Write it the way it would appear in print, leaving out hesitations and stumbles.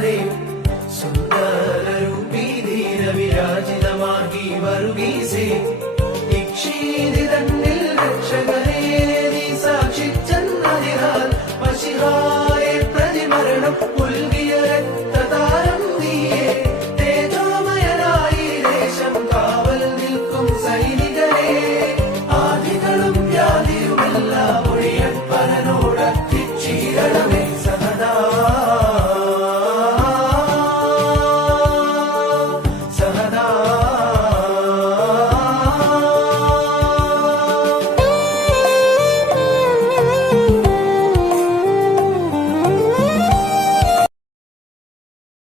താനെ സുന്ദരരൂപീ ധീരവിരാജിതമാകി വരുവീസേ ഇക്ഷീതി തന്നിൽ രക്ഷകനേ നീ സാക്ഷിച്ചെന്നതിനാൽ മഷിഹായെ പ്രതിമരണം പുൽകിയ